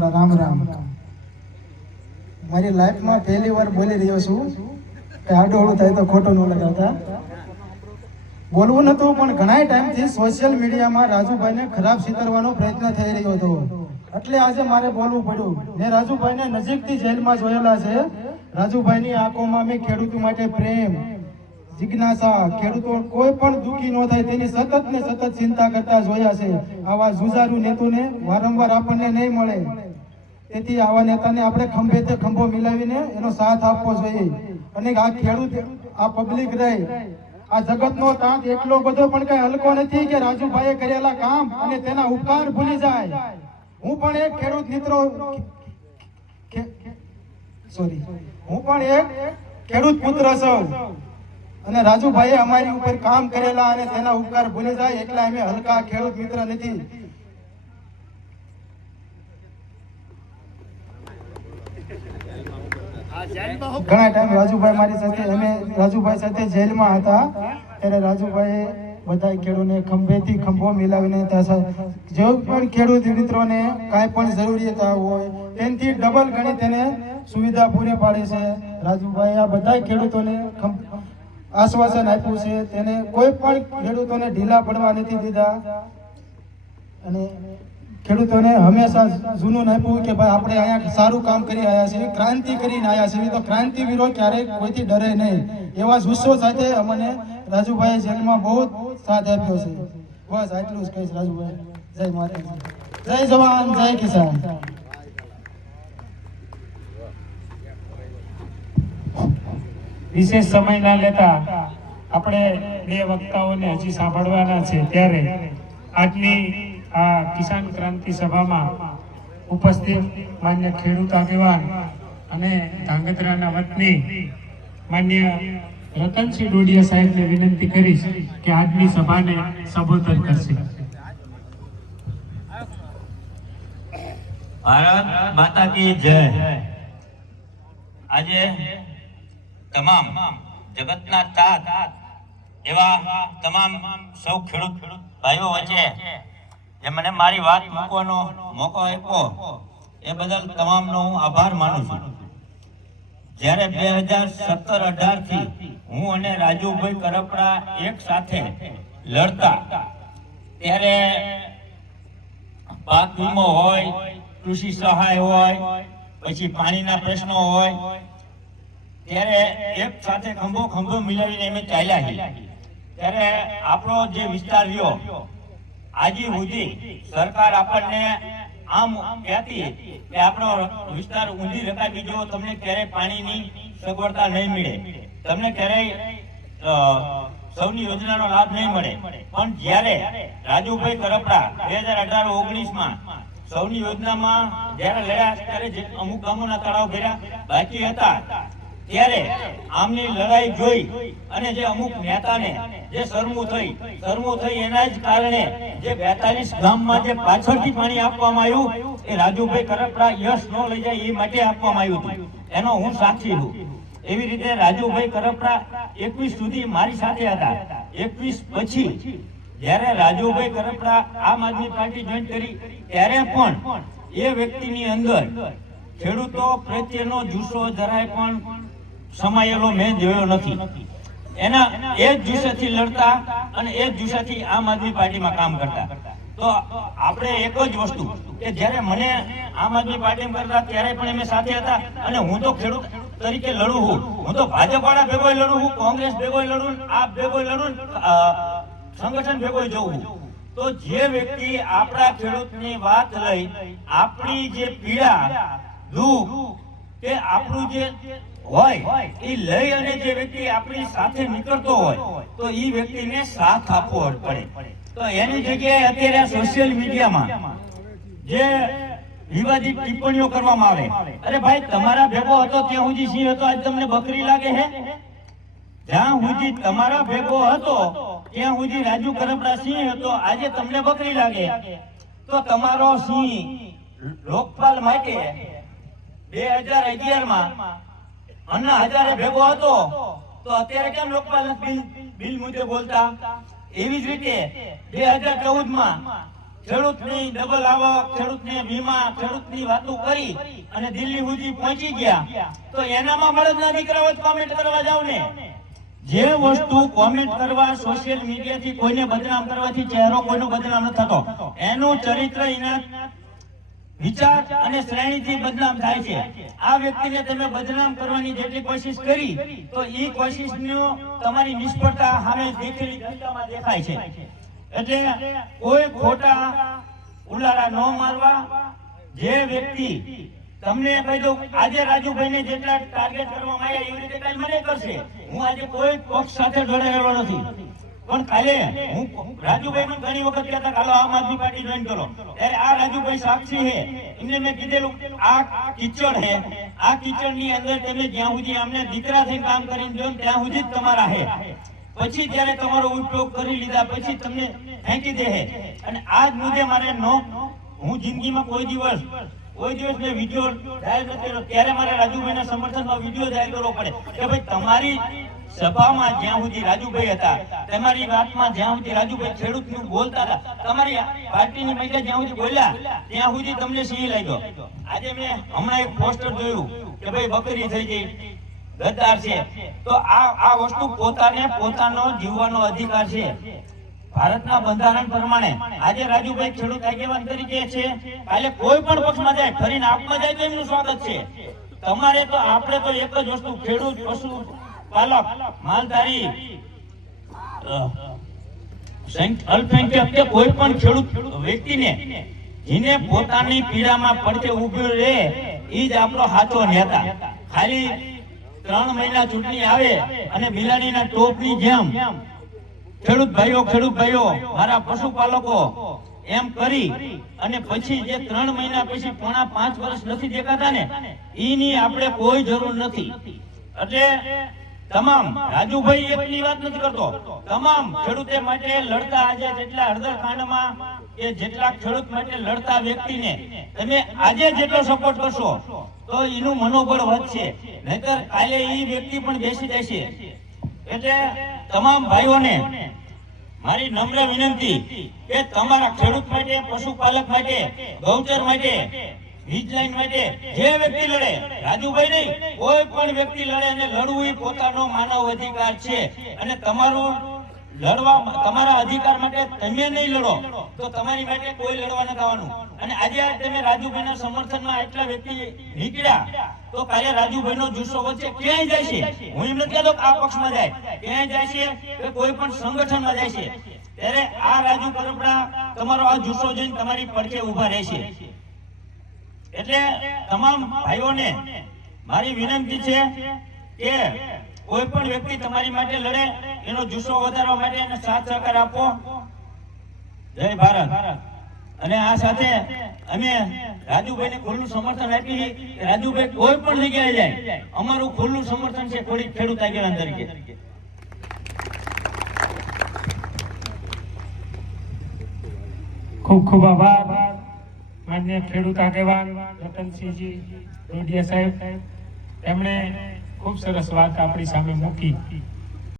રામ રામ. મારી લાઈફમાં પહેલી વાર બોલી રહ્યો છું કે આડોળું થાય તો ખોટું ન લગાવતા. બોલવું નતું પણ ઘણા ટાઈમથી સોશિયલ મીડિયામાં રાજુભાઈને ખરાબ ચિતરવાનો પ્રયત્ન થઈ રહ્યો હતો, એટલે આજે મારે બોલવું પડ્યું. મેં રાજુભાઈને નજીકથી જેલમાં જોયેલા છે. રાજુભાઈની આંખોમાં મેં ખેડૂતો માટે પ્રેમ, જિજ્ઞાસા, ખેડૂતો કોઈ પણ દુઃખી ન થાય તેની સતત ને સતત ચિંતા કરતા જોયા છે. આવા જુજારુ નેતાને વારંવાર આપણને નહીં મળે, તેથી આવા નેતાને આપણે ખંભે તે ખંભો મિલાવીને એનો સાથ આપવો જોઈએ. અને આ ખેડૂત, આ પબ્લિક રહે, આ જગતનો તાત એટલો બધો પણ કઈ હલકો નથી કે રાજુભાઈએ કરેલા કામ અને તેના ઉપકાર ભૂલી જાય. હું પણ એક ખેડૂત મિત્રો હું પણ એક ખેડૂત પુત્ર છું અને રાજુભાઈએ અમારી ઉપર કામ કરેલા અને તેના ઉપકાર ભૂલી જાય એટલે અમે હલકા ખેડૂત મિત્ર નથી. ઘણા ટાઈમ રાજુભાઈ મારી સાથે, અમે રાજુભાઈ સાથે જેલમાં હતા ત્યારે રાજુભાઈએ બધા ખેડૂતોને ખંભેથી ખંભો મિલાવીને જે પણ ખેડૂત મિત્રોને કાંઈ પણ જરૂરિયાત હોય તેનાથી ડબલ ગણી તેને સુવિધા પૂરી પાડી છે. રાજુભાઈ આ બધા ખેડૂતોને આશ્વાસન આપ્યું છે, તેને કોઈ પણ ખેડૂતોને ઢીલા પડવા નથી દીધા અને ખેડૂતોને હંમેશા જૂનું આપ્યું કે ભાઈ આપણે અહીંયા સારું કામ કરી આવ્યા છીએ, ક્રાંતિ કરીને આવ્યા છીએ, તો ક્રાંતિવીરો ક્યારેય કોઈથી ડરે નહીં. એવા જુસ્સો સાથે અમને રાજુભાઈ જેલમાં બહુ સાથ આપ્યો છે. બસ આટલું જ કહીશ. રાજુભાઈ, જય માતા, જય જવાન, જય કિસાન. વિશેષ સમય ના લેતા આપણે બે વક્તાઓને હજી સાંભળવાના છે, ત્યારે આજની આ કિસાન ક્રાંતિ સભામાં ઉપસ્થિત માન્ય ખેડૂત આગેવાન અને ધાંગધ્રાના વતની માન્ય રતનસિંહ ડોડિયા સાહેબને વિનંતી કરીશ કે આજની સભાને સંબોધન કરશે. ભારત માતા કી જય. આજે તમામ જગતના તાત એવા તમામ સૌ ખેડૂત ભાઈઓ વચ્ચે જે મને મારી વાત મૂકવાનો મોકો આપ્યો એ બદલ તમામનો હું આભાર માનું છું. જ્યારે 2017-18 થી હું અને રાજુભાઈ કરપડા એક સાથે લડતા, ત્યારે પાક વીમો હોય, કૃષિ સહાય હોય, પછી પાણીના પ્રશ્નો હોય, ત્યારે એક સાથે ખંભો ખંભો મિલાવીને અમે ચાલ્યા છીએ. ત્યારે આપણો જે વિસ્તાર રહ્યો આજે સુધી સરકાર આપણને આમ કહેતી કે આપણો વિસ્તાર ઊંધી રકાબી જો તમને ક્યારેય પાણીની સગવડતા નહીં મળે, તમને ક્યારેય સૌની યોજનાનો લાભ નહીં મળે. પણ જ્યારે રાજુભાઈ કરપડા 2018-19માં સૌની યોજનામાં જ્યારે લડ્યા, ત્યારે અમુક ગામોના તળાવ ભર્યા બાકી હતા, ત્યારે આમની લડાઈ જોઈ અને જે અમુક નેતાને જે શરમું થઈ એના જ કારણે જે 42 ગામમાં જે પાછળથી પાણી આપવામાં આવ્યું એ રાજુભાઈ કરપડા યશ ન લઈ જાય એ માટે આપવામાં આવ્યું હતું. એનો હું સાક્ષી છું. એવી રીતે રાજુભાઈ કરપડા 21 સુધી મારી સાથે હતા. 21 પછી જ્યારે રાજુભાઈ કરપડા આમ આદમી પાર્ટી જોઈન કરી ત્યારે પણ એ વ્યક્તિની અંદર ખેડૂતો પ્રત્યેનો જુસ્સો જરાય પણ સમાયેલો મેં જોયો નથી. એના એ જ જુસ્સાથી લડતા અને એ જ જુસ્સાથી આમ આદમી પાર્ટીમાં કામ કરતા. તો આપણે એક જ વસ્તુ કે જ્યારે મને આમ આદમી પાર્ટીમાં કરતા ત્યારે પણ અમે સાથે હતા અને હું તો ખેડૂત તરીકે લડું છું. હું તો ભાજપ વાળા ભેગો લડું છું, કોંગ્રેસ ભેગો લડું, આપ ભેગો લડું, સંગઠન ભેગો જવું. તો જે વ્યક્તિ આપણા ખેડૂતની વાત લઈ, આપણી જે પીડા દુઃખ કે આપણું જે હોય એ લઈ અને જે વ્યક્તિ આપણી સાથે નીકળતો હોય તો એ વ્યક્તિને સાથ આપવો પડે. તો એની જગ્યાએ અત્યારે સોશિયલ મીડિયામાં જે વિવાદિત ટિપ્પણીઓ કરવામાં આવે, અરે ભાઈ તમારા ભેગો હતો ત્યાં સુધી સિંહ હતો, આજ તમને બકરી લાગે છે? જ્યાં સુધી તમારા ભેગો હતો ત્યાં સુધી રાજુ કરપડા સિંહ હતો, આજે તમને બકરી લાગે. તો તમારો સિંહ લોકપાલ માટે 2011માં અન્ના હજારે ભેગો હતો તો અત્યારે કેમ લોકપાલ બિલ મુદ્દે બોલતા? એવી જ રીતે 2014માં ખેડૂતની ડબલ આવક, ખેડૂતને વીમા, ખેડૂતની વાતો કરી અને દિલ્હી સુધી પહોંચી ગયા, તો એનામાં બળદના દીકરાઓ જ કોમેન્ટ કરવા જાવ ને. જે વસ્તુ કોમેન્ટ કરવા, સોશિયલ મીડિયાથી કોઈને બદનામ કરવાથી ચહેરો કોઈનો બદનામ ન થતો, એનું ચરિત્ર એના વિચાર અને શ્રેણીથી બદનામ થાય છે. આ વ્યક્તિને તમે બદનામ કરવાની જેટલી કોશિશ કરી, તો એ કોશિશનો તમારી નિષ્ફળતા સામે દેખેલી ઘટનામાં દેખાય છે. એટલે કોઈ ખોટા ઉલારા ન મારવા. જે વ્યક્તિ તમને કહી દઉં, આજે રાજુભાઈને જેટલા ટાર્ગેટ કરવામાં આવ્યા એવી રીતે કાલે મને કરશે. હું આજે કોઈ પક્ષ સાથે જોડાયેલો નથી, પણ કાલે હું રાજુભાઈને ઘણી વખત કહેતા કાલો આમ આદમી પાર્ટી જોઈન કરો, ત્યારે આ રાજુભાઈ સાક્ષી છે. એમને મેં કીધેલું આ કીચડ છે, આ કીચડની અંદર તમે જ્યાં સુધી અમને દીકરા થઈને કામ કરીને દો ત્યાં સુધી જ તમારા છે. પછી જ્યારે તમારો ઉપયોગ કરી લીધા પછી તમને ફેંકી દે. અને આ જ મુદ્દે મારે હું જિંદગીમાં કોઈ દિવસ મેં વિડીયો જાહેર નથી કર્યો, ત્યારે મારે રાજુભાઈના સમર્થનમાં વિડીયો જાહેર કરવો પડે કે ભાઈ તમારી સભામાં જ્યાં સુધી રાજુભાઈ હતા, તમારી વાતમાં જ્યાં સુધી રાજુભાઈ ખેડૂતનું બોલતા હતા, તમારી પાર્ટીની મહિલા જ્યાં સુધી બોલ્યા ત્યાં સુધી તમને સિંહ લાગ્યો. આજે મેં હમણાં એક પોસ્ટર જોયું કે ભાઈ બકરી થઈ ગઈ, ગદ્દાર છે. તો આ વસ્તુ પોતાનો જીવવાનો અધિકાર છે. ભારતના બંધારણ પ્રમાણે આજે રાજુભાઈ ખેડૂત આગેવાન તરીકે છે, કાલે કોઈ પણ પક્ષમાં જાય, ફરીને આપમાં જાય તો એમનું સ્વાગત છે. તમારે તો આપણે તો એક જ વસ્તુ, ખેડૂત, પશુપાલક, માલધારી, અલ્પસંખ્યક કે કોઈ પણ ખેડૂત વ્યક્તિને જેને પોતાની પીડામાં પડતે ઉભો રહે એ જ આપણો સાચો નેતા. ખાલી 3 મહિના ચૂંટણી આવે અને બિલાડીના ટોપની જેમ ખેડૂત ભાઈઓ મારા પશુપાલકો એમ કરી અને પછી જે 3 મહિના પછી 5 વર્ષ નથી દેખાતા ને, એની આપણે કોઈ જરૂર નથી. એટલે તમામ રાજુભાઈ એકની વાત નથી કરતો, તમામ ખેડૂતે માટે લડતા આજે જેટલા હળદરખાંડમાં કે જેટલા ખેડૂત માટે લડતા વ્યક્તિને તમે આજે જેટલો સપોર્ટ કરશો તો એનું મનોબળ વધશે, નહીતર કાલે એ વ્યક્તિ પણ બેસી જશે. એટલે તમામ ભાઈઓને મારી નમ્ર વિનંતી કે તમારા ખેડૂત માટે, પશુપાલક માટે, ગૌચર માટે, વીજ લાઈન માટે જે વ્યક્તિ લડે, રાજુભાઈ નહીં, કોઈ પણ વ્યક્તિ લડે અને લડવું એ પોતાનો માનવ અધિકાર છે. અને તમારું તમારા અધિકાર માટે તમે નહીં લડો તો તમારી માટે કોઈ લડવા નથી આવવાનું. અને આજે તમે રાજુભાઈના સમર્થનમાં એટલા વ્યક્તિ નીકળ્યા, તો કાલે રાજુભાઈનો જુસ્સો વચ્ચે ક્યાંય જાય છે. હું એમ નથી કહેતો કે આ પક્ષમાં જાય, ક્યાંય જાય છે કે કોઈ પણ સંગઠનમાં જાય છે, ત્યારે આ રાજુ પરપડા તમારો આ જુસ્સો જોઈને તમારી પડખે ઉભા રહેશે. એટલે તમામ ભાઈઓને મારી વિનંતી છે કે કોઈ પણ વ્યક્તિ તમારી માટે લડે એનો જુસ્સો વધારવા માટે એને સાથ સહકાર આપો. જય ભારત. અને આ સાથે અમે રાજુભાઈને ખુલ્લું સમર્થન આપી. રાજુભાઈ કોઈ પણ જગ્યાએ જાય, અમારું ખુલ્લું સમર્થન છે ખેડૂત આગેવાન તરીકે. ખૂબ ખૂબ આભાર માન્ય ખેડૂત આગેવાન રતનસિંહજી ડોડિયા સાહેબ. એમણે ખૂબ સરસ વાત આપણી સામે મૂકી